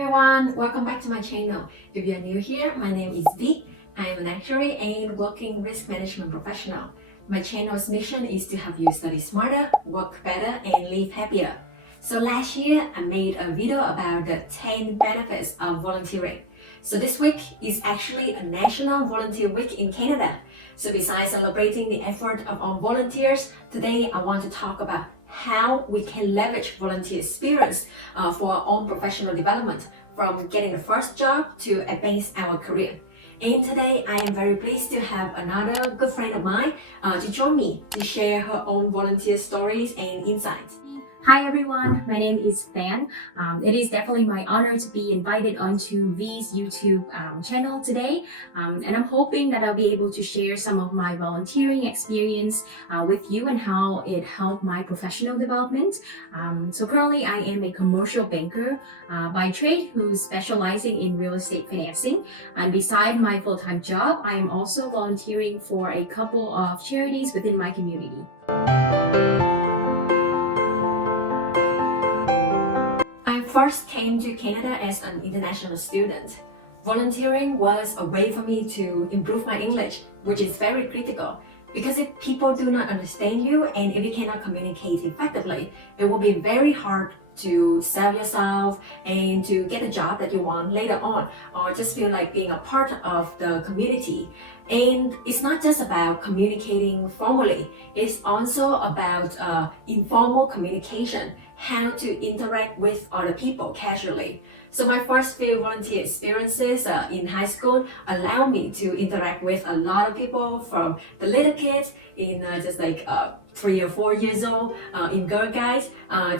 everyone, welcome back to my channel. If you're new here, my name is Dee. I am an actuary and working risk management professional. My channel's mission is to help you study smarter, work better, and live happier. So last year, I made a video about the 10 benefits of volunteering. So this week is actually a National Volunteer Week in Canada. So besides celebrating the effort of our volunteers, today I want to talk about how we can leverage volunteer experience for our own professional development, from getting the first job to advance our career. And today I am very pleased to have another good friend of mine to join me to share her own volunteer stories and insights. Hi everyone, my name is Fan. It is definitely my honor to be invited onto V's YouTube channel today, and I'm hoping that I'll be able to share some of my volunteering experience with you and how it helped my professional development. So currently I am a commercial banker by trade who's specializing in real estate financing, and beside my full-time job, I am also volunteering for a couple of charities within my community. I first came to Canada as an international student. Volunteering was a way for me to improve my English, which is very critical. Because if people do not understand you and if you cannot communicate effectively, it will be very hard to sell yourself and to get a job that you want later on, or just feel like being a part of the community. And it's not just about communicating formally, it's also about informal communication, how to interact with other people casually. So my first few volunteer experiences in high school allowed me to interact with a lot of people, from the little kids in just like 3 or 4 years old in Girl Guides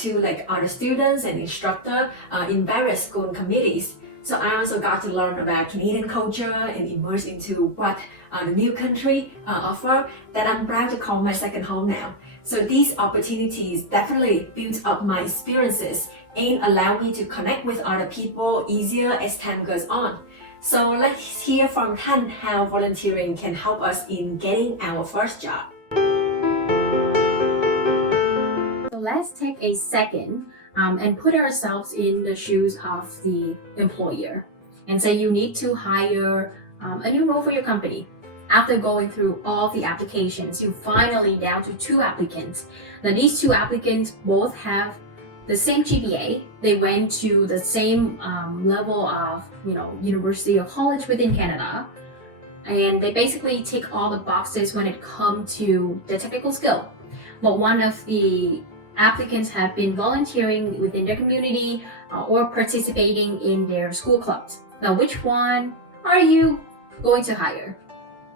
to like other students and instructors in various school committees. So I also got to learn about Canadian culture and immerse into what the new country offer that I'm proud to call my second home now. So these opportunities definitely built up my experiences and allow me to connect with other people easier as time goes on. So let's hear from Thanh how volunteering can help us in getting our first job. So let's take a second and put ourselves in the shoes of the employer and say you need to hire a new role for your company. After going through all the applications, you finally down to 2 applicants. Now these 2 applicants both have the same GPA. They went to the same level of university or college within Canada, and they basically tick all the boxes when it comes to the technical skill. But one of the applicants have been volunteering within their community or participating in their school clubs. Now which one are you going to hire?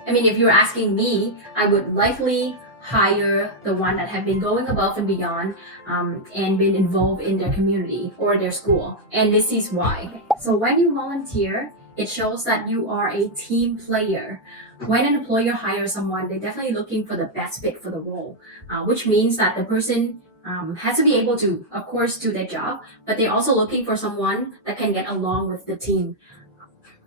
I mean, if you're asking me, I would likely hire the one that have been going above and beyond and been involved in their community or their school. And this is why. So when you volunteer, it shows that you are a team player. When an employer hires someone, they're definitely looking for the best fit for the role, which means that the person has to be able to, of course, do their job, but they're also looking for someone that can get along with the team.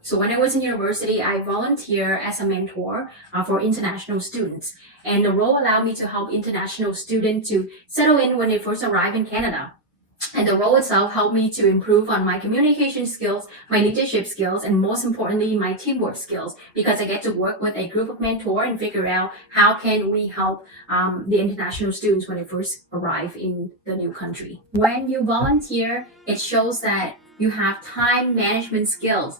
So when I was in university, I volunteered as a mentor for international students. And the role allowed me to help international students to settle in when they first arrive in Canada. And the role itself helped me to improve on my communication skills, my leadership skills, and most importantly, my teamwork skills, because I get to work with a group of mentors and figure out how can we help the international students when they first arrive in the new country. When you volunteer, it shows that you have time management skills.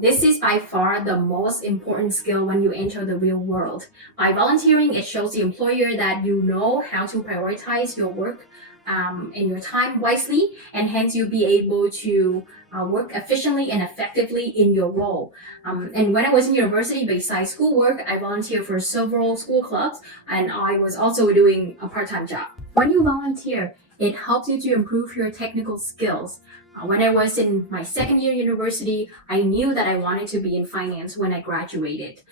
This is by far the most important skill when you enter the real world. By volunteering, it shows the employer that you know how to prioritize your work and your time wisely, and hence you'll be able to work efficiently and effectively in your role. And when I was in university, besides schoolwork, I volunteered for several school clubs, and I was also doing a part-time job. When you volunteer, it helps you to improve your technical skills. When I was in my second year university, I knew that I wanted to be in finance when I graduated.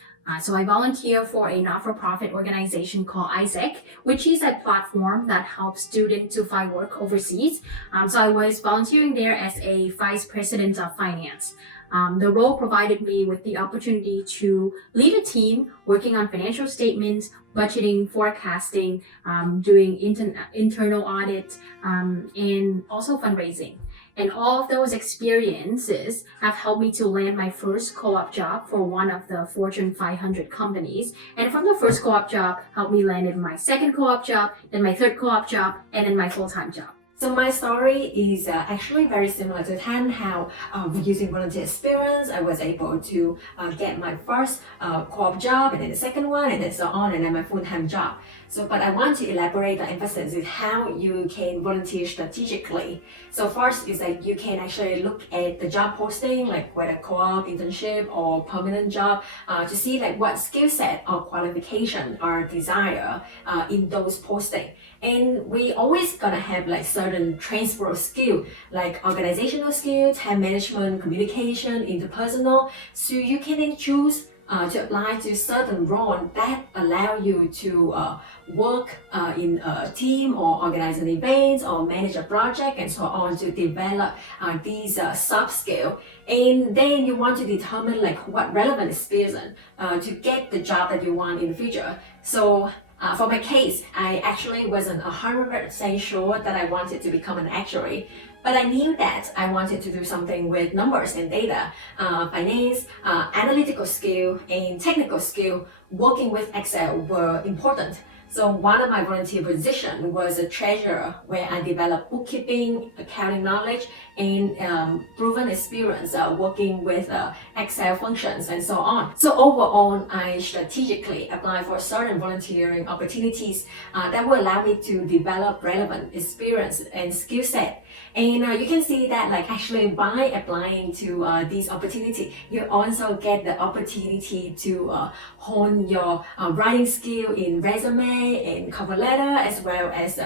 So I volunteer for a not-for-profit organization called ISEC, which is a platform that helps students to find work overseas. So I was volunteering there as a vice president of finance. The role provided me with the opportunity to lead a team working on financial statements, budgeting, forecasting, doing internal audit, and also fundraising. And all of those experiences have helped me to land my first co-op job for one of the Fortune 500 companies. And from the first co-op job, helped me land in my second co-op job, then my third co-op job, and then my full-time job. So my story is actually very similar to Thanh, how using volunteer experience, I was able to get my first co-op job, and then the second one, and then so on, and then my full-time job. So, but I want to elaborate the emphasis is how you can volunteer strategically. So first is that you can actually look at the job posting, like whether co-op, internship, or permanent job, to see like what skill set or qualification are desired in those posting. And we always gonna have like certain transferable skill, like organizational skill, time management, communication, interpersonal. So you can then choose to apply to certain role that allow you to work in a team or organize an event or manage a project and so on to develop these soft skill. And then you want to determine like what relevant experience to get the job that you want in the future. So for my case, I actually wasn't 100% sure that I wanted to become an actuary, but I knew that I wanted to do something with numbers and data, finance, analytical skill, and technical skill. Working with Excel were important. So one of my volunteer positions was a treasurer, where I developed bookkeeping, accounting knowledge, and proven experience working with Excel functions and so on. So overall, I strategically applied for certain volunteering opportunities that will allow me to develop relevant experience and skill set. And you can see that like actually by applying to these opportunities, you also get the opportunity to hone your writing skill in resume and cover letter, as well as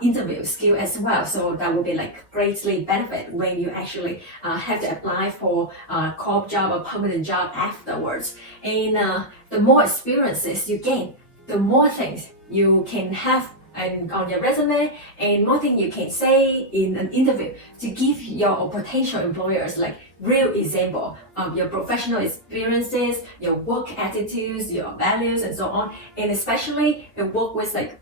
interview skill as well. So that will be like greatly benefit when you actually have to apply for a co-op job or permanent job afterwards. And the more experiences you gain, the more things you can have and on your resume, and more things you can say in an interview to give your potential employers like real example of your professional experiences, your work attitudes, your values, and so on. And especially the work with like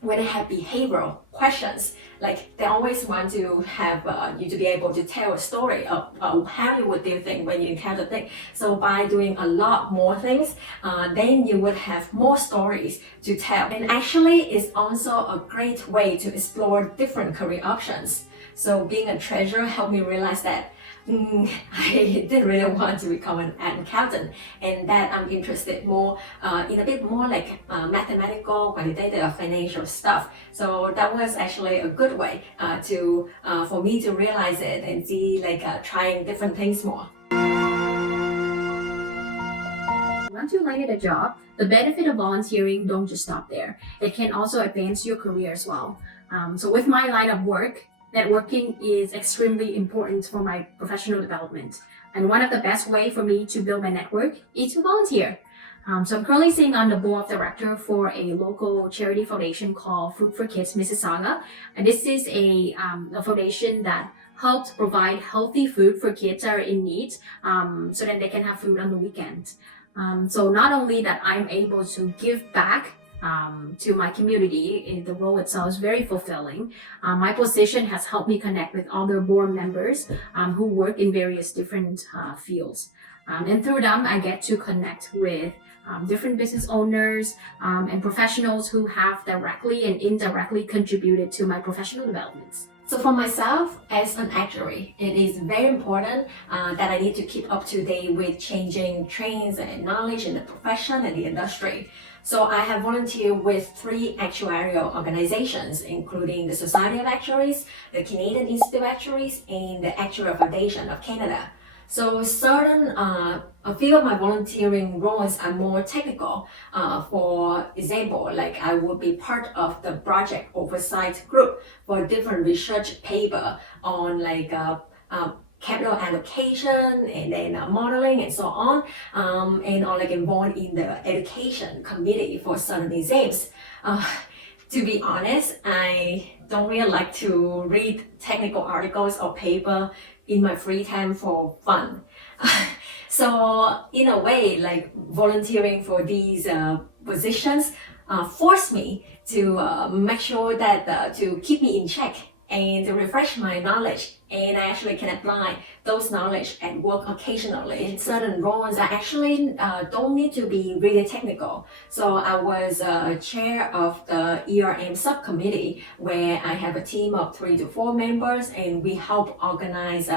when they have behavioral questions, like they always want to have you to be able to tell a story of how you would do things when you encounter things. So by doing a lot more things, then you would have more stories to tell. And actually, it's also a great way to explore different career options. So being a treasurer helped me realize that I didn't really want to become an accountant, and that I'm interested more in a bit more like mathematical, quantitative, financial stuff. So that was actually a good way to for me to realize it and see like trying different things more. Once you landed a job, the benefit of volunteering don't just stop there. It can also advance your career as well. So with my line of work, networking is extremely important for my professional development. And one of the best ways for me to build my network is to volunteer. So I'm currently sitting on the board of directors for a local charity foundation called Food for Kids Mississauga. And this is a foundation that helps provide healthy food for kids that are in need, so that they can have food on the weekend. So not only that I'm able to give back to my community, the role itself is very fulfilling. My position has helped me connect with other board members who work in various different fields. And through them, I get to connect with different business owners and professionals who have directly and indirectly contributed to my professional developments. So for myself, as an actuary, it is very important that I need to keep up to date with changing trends and knowledge in the profession and the industry. So I have volunteered with 3 actuarial organizations, including the Society of Actuaries, the Canadian Institute of Actuaries, and the Actuarial Foundation of Canada. So a few of my volunteering roles are more technical. For example, like I would be part of the project oversight group for different research paper on like capital allocation and then modeling and so on, and or like involved in the education committee for certain exams. To be honest, I don't really like to read technical articles or paper in my free time for fun. So in a way, like volunteering for these positions forced me to make sure that to keep me in check and to refresh my knowledge. And I actually can apply those knowledge at work occasionally. In certain roles, I actually don't need to be really technical. So I was chair of the ERM subcommittee, where I have a team of 3 to 4 members, and we help organize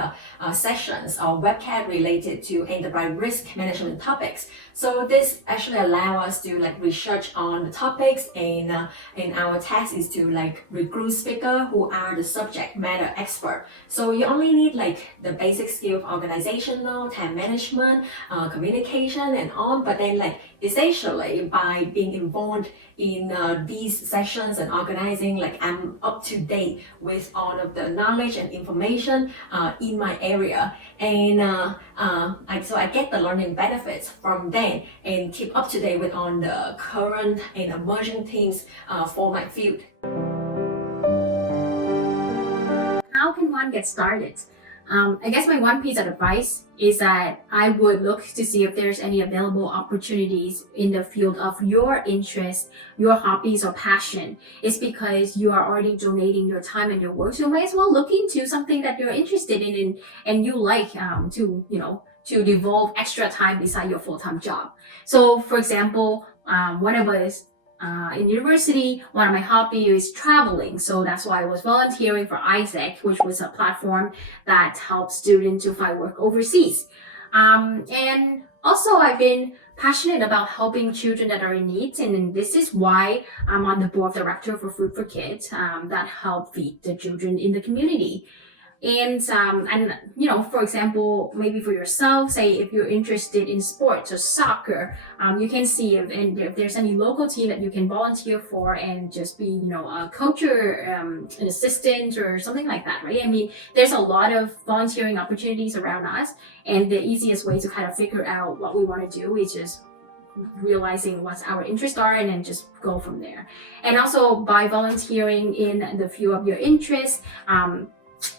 sessions or webcast related to enterprise risk management topics. So this actually allows us to research on the topics, and our task is to recruit speakers who are the subject matter expert. So you only need the basic skill of organizational, time management, communication, and on. But then essentially by being involved in these sessions and organizing, I'm up to date with all of the knowledge and information in my area, and so I get the learning benefits from them and keep up to date with all the current and emerging themes for my field. How can one get started? I guess my one piece of advice is that I would look to see if there's any available opportunities in the field of your interest, your hobbies or passion. It's because you are already donating your time and your work, so you might as well look into something that you're interested in and you like to devolve extra time beside your full-time job. So for example, one of us in university, one of my hobbies is traveling. So that's why I was volunteering for Isaac, which was a platform that helps students to find work overseas. And also I've been passionate about helping children that are in need. And this is why I'm on the board of director for Food for Kids that help feed the children in the community. And for example, maybe for yourself, say if you're interested in sports or soccer, you can see if there's any local team that you can volunteer for and just be, a coach or an assistant or something like that, right? I mean, there's a lot of volunteering opportunities around us, and the easiest way to kind of figure out what we want to do is just realizing what our interests are and then just go from there. And also by volunteering in the field of your interests,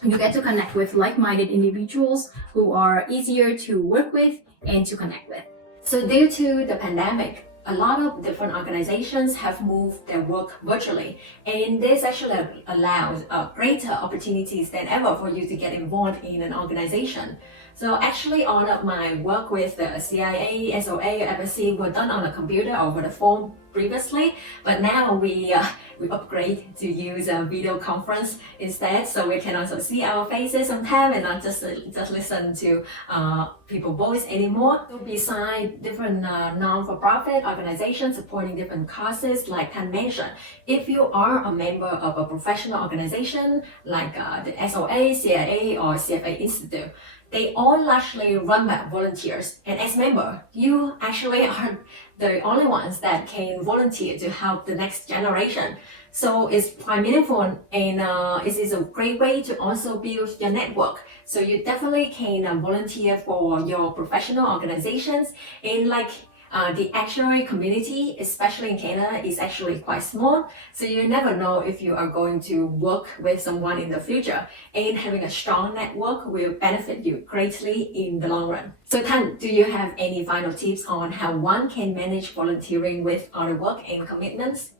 you get to connect with like-minded individuals who are easier to work with and to connect with. So due to the pandemic, a lot of different organizations have moved their work virtually, and this actually allows greater opportunities than ever for you to get involved in an organization. So actually all of my work with the CIA, SOA, FSC were done on a computer over the phone previously, but now we upgrade to use a video conference instead, so we can also see our faces sometimes and not just listen to people's voice anymore. So besides different non-for-profit organizations supporting different causes, like Thanh mentioned, if you are a member of a professional organization like the SOA, CIA, or CFA Institute, they all largely run by volunteers, and as member, you actually are the only ones that can volunteer to help the next generation. So it's quite meaningful, and it is a great way to also build your network. So you definitely can volunteer for your professional organizations, and the Actuary community, especially in Canada, is actually quite small. So you never know if you are going to work with someone in the future. And having a strong network will benefit you greatly in the long run. So Thanh, do you have any final tips on how one can manage volunteering with other work and commitments?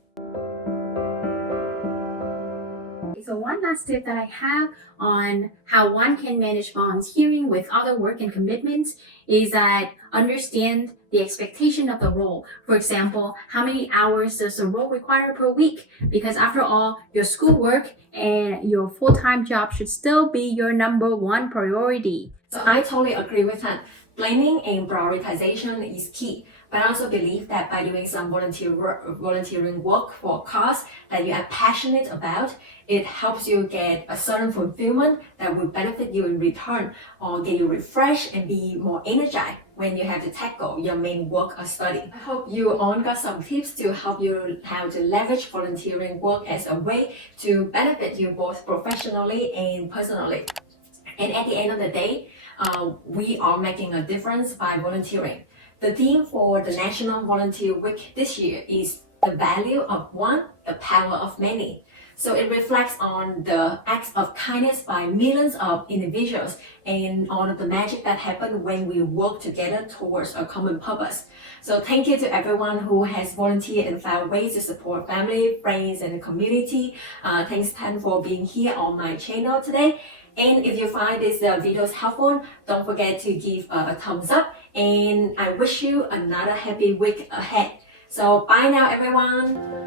So one last tip that I have on how one can manage volunteering with other work and commitments is that understand the expectation of the role. For example, how many hours does the role require per week? Because after all, your schoolwork and your full-time job should still be your number one priority. So I totally agree with that. Planning and prioritization is key. But I also believe that by doing some volunteering work for a cause that you are passionate about, it helps you get a certain fulfillment that will benefit you in return, or get you refreshed and be more energized when you have to tackle your main work or study. I hope you all got some tips to help you how to leverage volunteering work as a way to benefit you both professionally and personally. And at the end of the day, we are making a difference by volunteering. The theme for the National Volunteer Week this year is the value of one, the power of many. So it reflects on the acts of kindness by millions of individuals and on the magic that happens when we work together towards a common purpose. So thank you to everyone who has volunteered and found ways to support family, friends, and the community. Thanks, Thanh, for being here on my channel today. And if you find these videos helpful, don't forget to give a thumbs up. And I wish you another happy week ahead. So bye now, everyone.